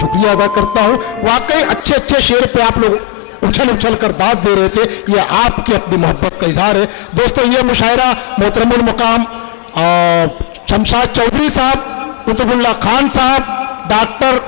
शुक्रिया अदा करता हूं। वाकई अच्छे अच्छे शेर पे आप लोग उछल उछल कर दाद दे रहे थे, ये आपकी अपनी मोहब्बत का इजहार है। दोस्तों, ये मुशायरा मोहतरमुल मुकाम शमशाद चौधरी साहब, कुतुबुल्लाह खान साहब, डॉक्टर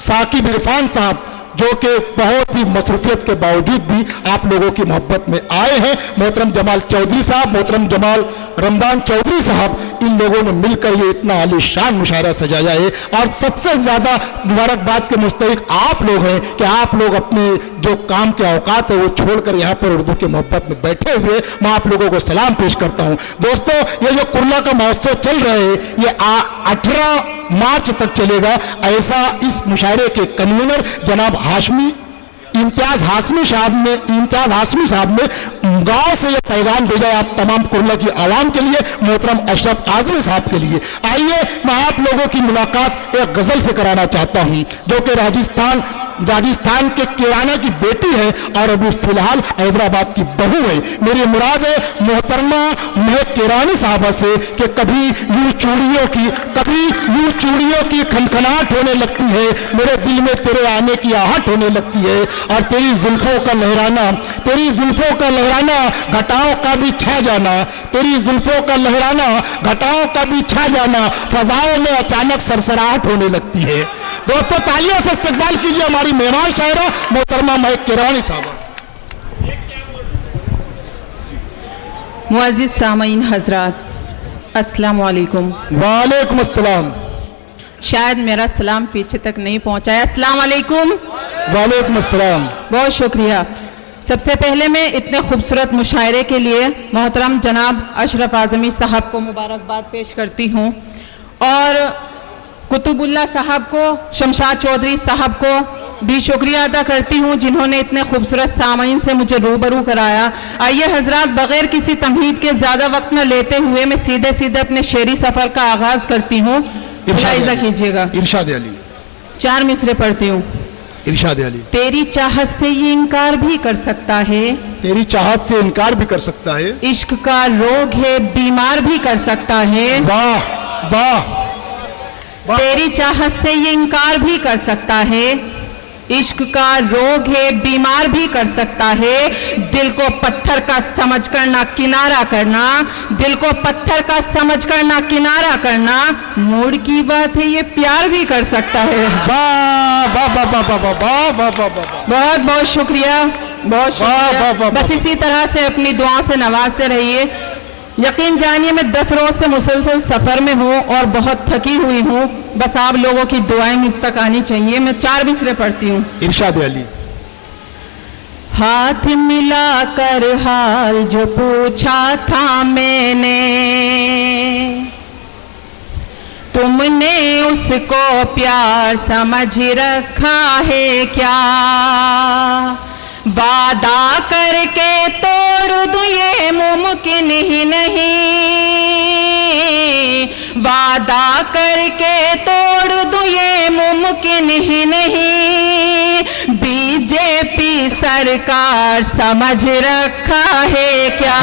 साकिब इरफान साहब, जो कि बहुत ही मसरूफियत के बावजूद भी आप लोगों की मोहब्बत में आए हैं, मोहतरम जमाल चौधरी साहब, मोहतरम जमाल रमज़ान चौधरी साहब, इन लोगों ने मिलकर ये इतना आलीशान मुशायरा सजाया है। और सबसे ज़्यादा मुबारकबाद के मुस्तहिक आप लोग हैं कि आप लोग अपने जो काम के औकात है वो छोड़कर यहाँ पर उर्दू की मोहब्बत में बैठे हुए, मैं आप लोगों को सलाम पेश करता हूँ। दोस्तों, ये जो कुर्ला का महोत्सव चल रहा है, ये 18 मार्च तक चलेगा। ऐसा इस मुशायरे के कन्वीनर जनाब इम्तियाज हाशमी साहब ने गांव से ये पैगाम भेजा है आप तमाम कुर्ला की आवाम के लिए, मोहतरम अशरफ आजमी साहब के लिए। आइए, मैं आप लोगों की मुलाकात एक गज़ल से कराना चाहता हूं, जो कि राजस्थान के किराना की बेटी है और अभी फिलहाल हैदराबाद की बहू है। मेरी मुराद है मोहतरमा महक किरानी साहबा से कि कभी यूं चूड़ियों की खनखनाहट होने लगती है, मेरे दिल में तेरे आने की आहट होने लगती है, और तेरी जुल्फों का लहराना घटाओं का भी छा जाना, तेरी जुल्फों का लहराना घटाओं का भी छा जाना, फजाओं में अचानक सरसराहट होने लगती है। दोस्तों, तालियों से इस्तकबाल कीजिए हमारी मेहमान शायरा मोहतरमा महक किरानी साहबा। मुअज़्ज़िज़ सामईन हज़रात, अस्सलाम वालेकुम। वालेकुम अस्सलाम। शायद मेरा सलाम पीछे तक नहीं पहुंचा है। अस्सलाम वालेकुम। वालेकुम अस्सलाम। बहुत शुक्रिया। सबसे पहले मैं इतने खूबसूरत मुशायरे के लिए मोहतरम जनाब अशरफ आज़मी साहब को मुबारकबाद पेश करती हूँ, और कुतुबुल्लाह साहब को, शमशाद चौधरी साहब को भी शुक्रिया अदा करती हूँ, जिन्होंने इतने खूबसूरत सामईन से मुझे रूबरू कराया। आइए हजरात, बग़ैर किसी तमहीद के ज़्यादा वक्त न लेते हुए मैं सीधे सीधे अपने शेरी सफ़र का आगाज़ करती हूँ। मुलाहिज़ा कीजिएगा। इरशाद अली। 4 मिसरे पढ़ती हूँ। इरशाद अली। तेरी चाहत से ये इनकार भी कर सकता है, तेरी चाहत से इनकार भी कर सकता है, इश्क का रोग है बीमार भी कर सकता है। वाह वाह। तेरी चाहत से ये इनकार भी कर सकता है, इश्क का रोग है बीमार भी कर सकता है, दिल को पत्थर का समझ कर ना किनारा करना, दिल को पत्थर का समझ कर ना किनारा करना, मूड की बात है ये प्यार भी कर सकता है। वाह वाह वाह वाह वाह वाह वाह वाह वाह। बहुत बहुत शुक्रिया, बहुत शुक्रिया। बस इसी तरह से अपनी दुआ से नवाजते रहिए। यकीन जानिए मैं 10 रोज से मुसलसल सफ़र में हूँ और बहुत थकी हुई हूँ, बस आप लोगों की दुआएं मुझ तक आनी चाहिए। मैं 4 मिसरे पढ़ती हूँ। इरशाद अली। हाथ मिलाकर हाल जो पूछा था मैंने, तुमने उसको प्यार समझ रखा है क्या, वादा करके तोड़ दूं ये मुमकिन ही नहीं, वादा करके तोड़ दूं ये मुमकिन ही नहीं, बीजेपी सरकार समझ रखा है क्या।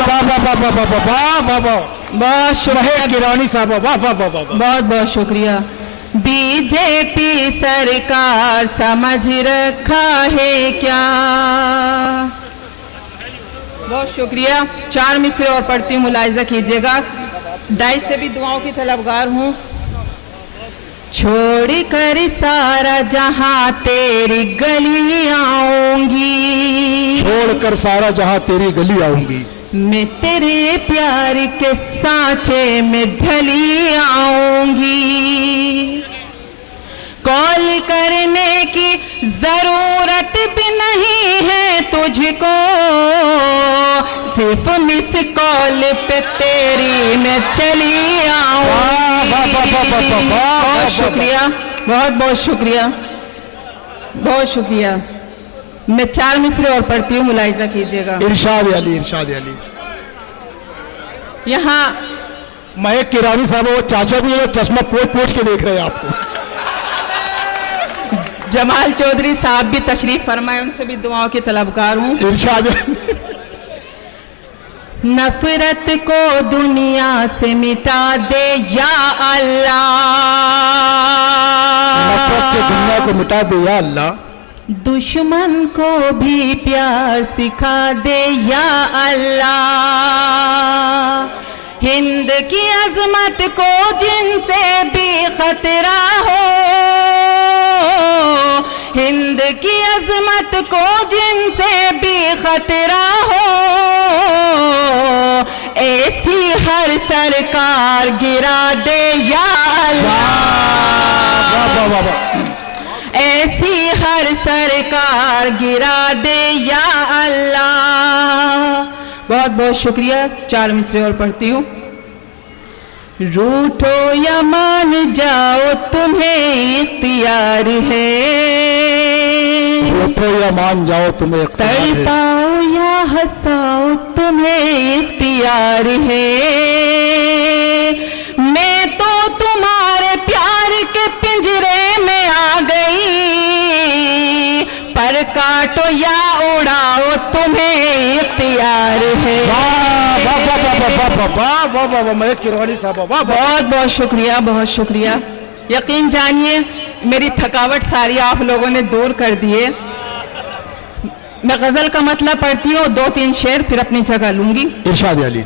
वाह वाह वाह वाह वाह वाह वाह वाह। बहुत शुक्रिया किरानी साहब, वाह वाह वाह वाह। बहुत बहुत शुक्रिया। बीजेपी सरकार समझ रखा है क्या। बहुत शुक्रिया। 4 मिसरे और पढ़ती हूँ, मुलाहिज़ा कीजिएगा। डाइस से भी दुआओं की तलबगार हूँ। छोड़ कर सारा जहां तेरी गली आऊंगी, छोड़ कर सारा जहां तेरी गली आऊंगी, मैं तेरे प्यार के सांचे में ढली आऊंगी, कॉल करने की जरूरत भी नहीं है तुझको, सिर्फ मिस कॉल पे तेरी मैं चली आऊंगी। बहुत शुक्रिया, बहुत बहुत शुक्रिया, बहुत शुक्रिया। मैं 4 मिसरे और पढ़ती हूँ, मुलाहिजा कीजिएगा। इरशाद अली, इरशाद अली। यहाँ महक किरानी साहब, वो चाचा भी है, चश्मा पोछ पोछ के देख रहे हैं आपको। जमाल चौधरी साहब भी तशरीफ फरमाए, उनसे भी दुआओं की तलबगार हूँ। इरशाद नफरत को दुनिया से मिटा दे या अल्लाह, नफरत से दुनिया को मिटा दे या अल्लाह, दुश्मन को भी प्यार सिखा दे या अल्लाह, हिंद की अजमत को जिनसे भी खतरा हो, हिंद की अजमत को जिनसे भी खतरा हो, ऐसी हर सरकार गिरा दे या अल्लाह, ऐसी हर सरकार गिरा दे या अल्लाह। बहुत बहुत शुक्रिया। 4 मिसरे और पढ़ती हूँ। रूठो या मान जाओ तुम्हें इख्तियार है, रूठो या मान जाओ तुम्हें इख्तियार है, तड़पाओ या हंसाओ तुम्हें इख्तियार है, मैं तो तुम्हारे प्यार के पिंजरे में आ गई, पर काटो या उड़ाओ तुम्हें इख्तियार है। महक किरानी साहब, बहुत बहुत शुक्रिया, बहुत शुक्रिया। यकीन जानिए मेरी थकावट सारी आप लोगों ने दूर कर दी है। मैं गजल का मतलब पढ़ती हूँ, 2-3 शेर फिर अपनी जगह लूंगी। इरशाद अली।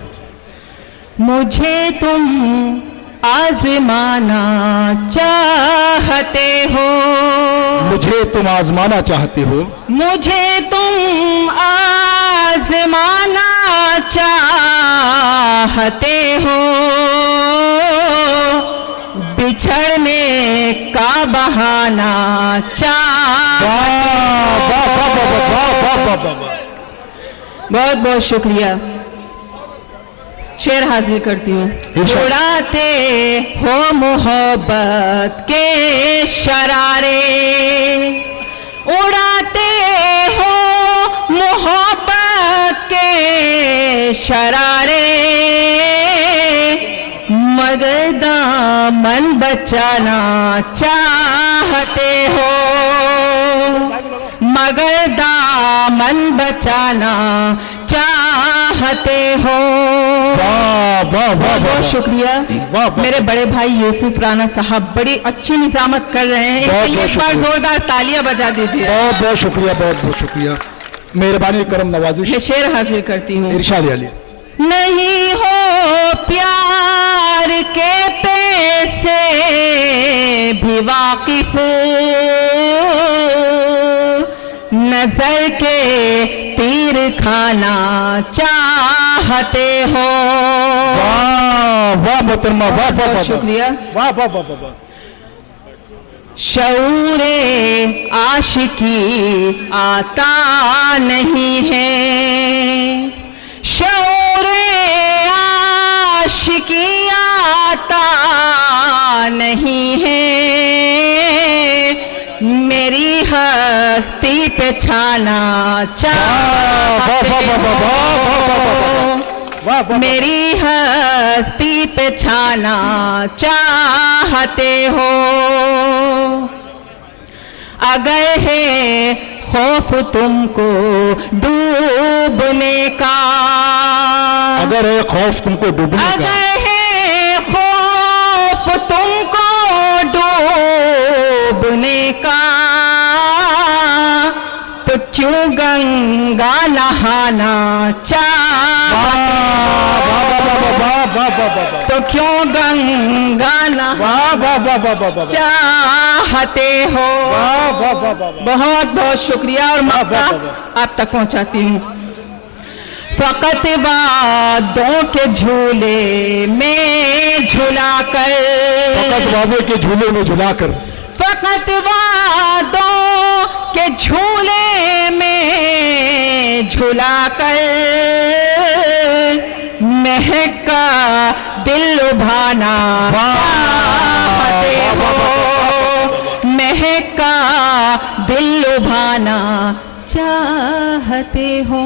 मुझे तुम आजमाना चाहते हो, मुझे तुम आजमाना चाहते हो, मुझे तुम आजमाना चाहते हो, बिछड़ने का बहाना बहुत बहुत शुक्रिया। शेर हाजिर करती हूँ। उड़ाते हो मोहब्बत के शरारे, उड़ाते हो मोहब्बत के शरारे, मगर दामन बचाना चाहते हो, मगर दामन बचाना चाहते हो। बहुत शुक्रिया। मेरे बड़े भाई यूसुफ राना साहब बड़ी अच्छी निजामत कर रहे हैं, इनके लिए एक बार जोरदार तालियां बजा दीजिए। बहुत बहुत शुक्रिया, बहुत बहुत शुक्रिया, मेहरबानी करम नवाजिश। मैं शेर हाजिर करती हूँ। इरशाद अली। नहीं हो प्यार के पैसे भी वाकिफ, नजर के तीर खाना चाहते हो। वाह वाह मोहतरमा, वाह वाह वाह, शुक्रिया, वाह वाह वाह वाह। शऊरे आशिकी आता नहीं है, शऊरे आशिकी आता नहीं है, मेरी हस्ती पे छाना चाहते हो, मेरी हस्ती पे छाना चाहते हो। अगर है खौफ तुमको डूबने का, अगर है खौफ तुमको डूबने का, अगर है खौफ तुमको डूबने का, तो क्यों गंगा नहाना चाहते हो, तो क्यों गंगा नहाना चाहते हो। बहुत बहुत शुक्रिया और मौका आप तक पहुंचाती हूँ। फकत वादों के झूले में झुलाकर, फकत वादों के झूले में झुलाकर, फकत वादों के झूले में झुलाकर, महका दिल लुभाना दिल लुभाना चाहते हो।